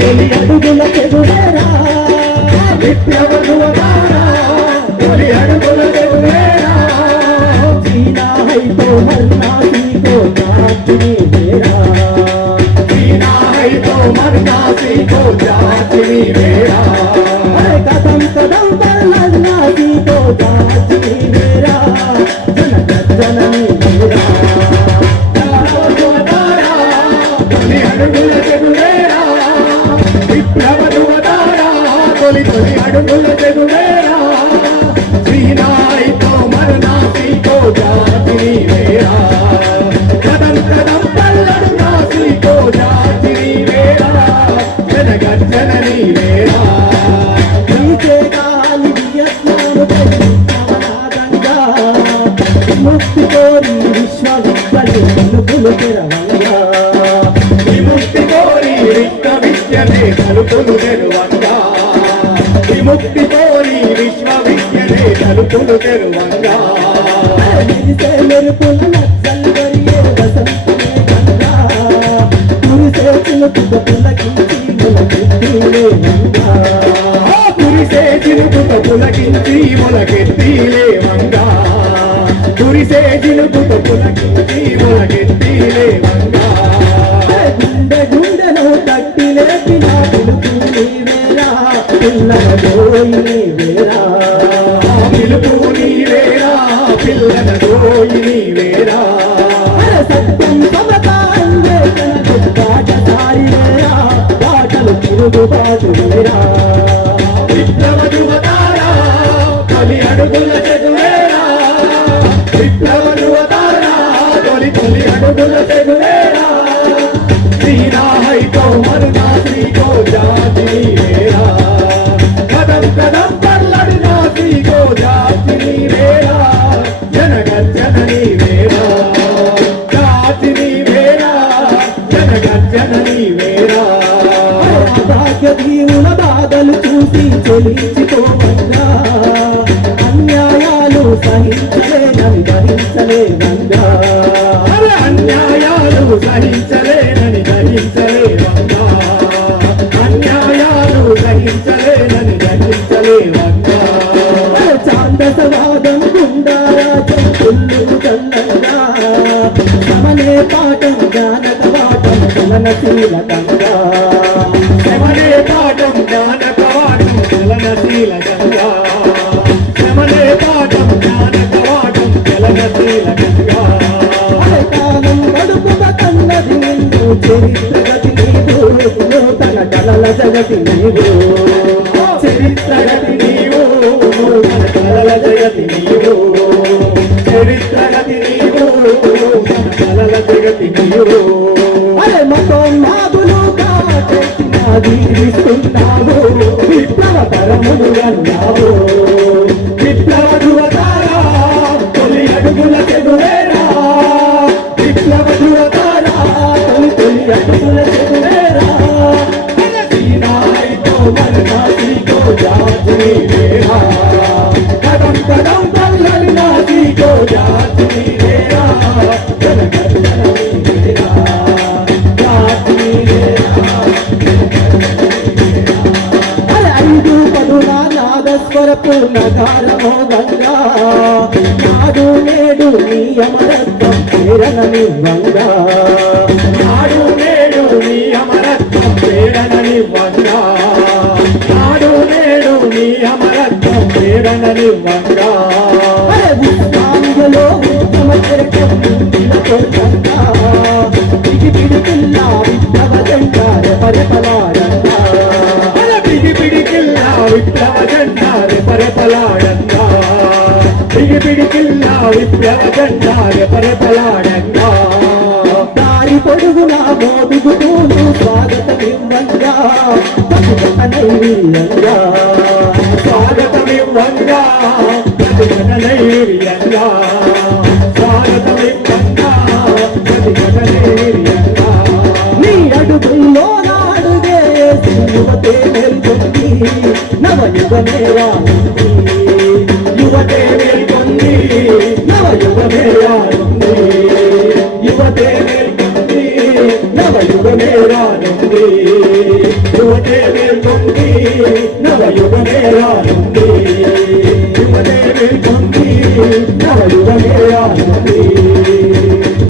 తొలి అడుగుల చెదువేరా విప్లవ తొలి తొలి అడుగుల జగువేరా శ్రీనాయితో మరణాసితో జాతి వేరా కదం కదం పల్లడు నాసితో జాతి వేరా జనగర్జన నీవేరా. ముక్తి విముక్తి కోరి విశ్వ విద్యాలయ తలుపులు తెరవంగా. విముక్తి కోరి విశ్వ విద్యనే తలుపులు తెరువంగా మెరుపుల నచ్చలు గరిగే వసంతమే గంగా పురుషే చిలుపుల పులకించి ములకెత్తిలే మంగా పురుషే చిలుపుల పులకించి ములకెత్తిలే మంగా పురిసే చిలుపుల పులకించి పిల్లల పోయి వేరా పిలుపు నీవేరా పిల్లల దోయి నీవేరా సత్యం సమతాంగే తనకు బాటలు తిరుగుబాటు వేరా విప్లవ యువతారా తొలి అడుగుల విప్లవ తొలి తొలి అడుగుల చదువేరా జనగర్జనని వేరా భాగ్య దీవుల బాధలు చూసి చెలించిపోవద్దా అన్యాయాలు సహించలేనని భరించలేనంగా అన్యాయాలు సహించలేనని గ్రహించలేవంగా అన్యాయాలు సహించలేనని గ్రహించలేవంగా చాందసవాదం గుండారాజం పుల్లు చందంగా సమనే పాఠం జ్ఞానక పాఠం చలనశీలకంగా శమనే పాఠం జ్ఞాన కవాటం చలనశీల శమనే పాఠం జ్ఞాన కవాటం చలనశీల కాలం గడుపుక కన్నది నిన్ను చరిత్ర నీవు నూతన కలల జగతి నీవు చరిత్రగతి నీవు మన కలల జగతి నీవు చరిత్రగతి నీవు కలల జగతి నీవు. తీసుకుంటావు విప్లవ తరములు అన్నావు. విప్లవ ధృవతారా తొలి అడుగుల చెదువేరా విప్లవ ధృవతారా తొలి తొలి అడుగుల చెదువేరా సీనాయితో మరణాసికో జాతి కదం కదం నగారమో గంగా నాడు నేడు నీ అమరత్వం ప్రేరణని వంగా నాడు నేడు నీ అమరత్వం ప్రేరణని వంగా నాడు నేడు నీ అమరత్వం ప్రేరణని వంగా అరే ఉత్సాంగలో ఉత్తమ పిడి పిడి పిల్ల పరిపలాడంగా పిడి విప్లవ పరపలాడంగా పిడి పిడికిల్లా విప్లవ జెండారి పరపలాడంగా దారి పొడుగులా మోదుగుతూను స్వాగతమివ్వంగా పసుపత నైవీర్యంగా స్వాగతమివ్వంగా.